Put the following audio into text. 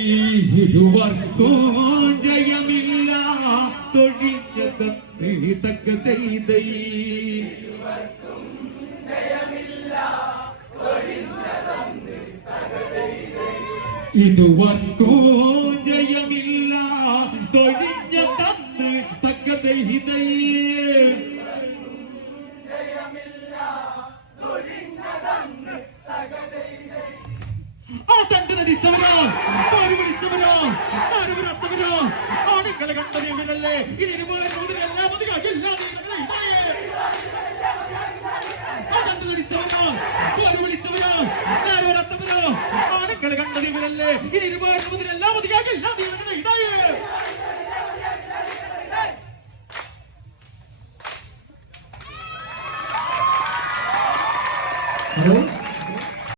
ഈ ഇരുവർക്കും ജയമില്ല തൊഴിഞ്ഞത് തകതൈതൈ ഇരുവർക്കും ജയമില്ല തൊഴിഞ്ഞ തന്ന് തകതൈതൈ ടിച്ചവരോ വിളിച്ചവരോ ആരുവരത്തവരോ ആണുങ്ങളെ കണ്ടതല്ലേ ഇനി എല്ലാം ടിച്ചവരോ വിളിച്ചവരോ ആരുവരത്തവരോ ആണുങ്ങളെ കണ്ടതല്ലേ ഇനി എല്ലാം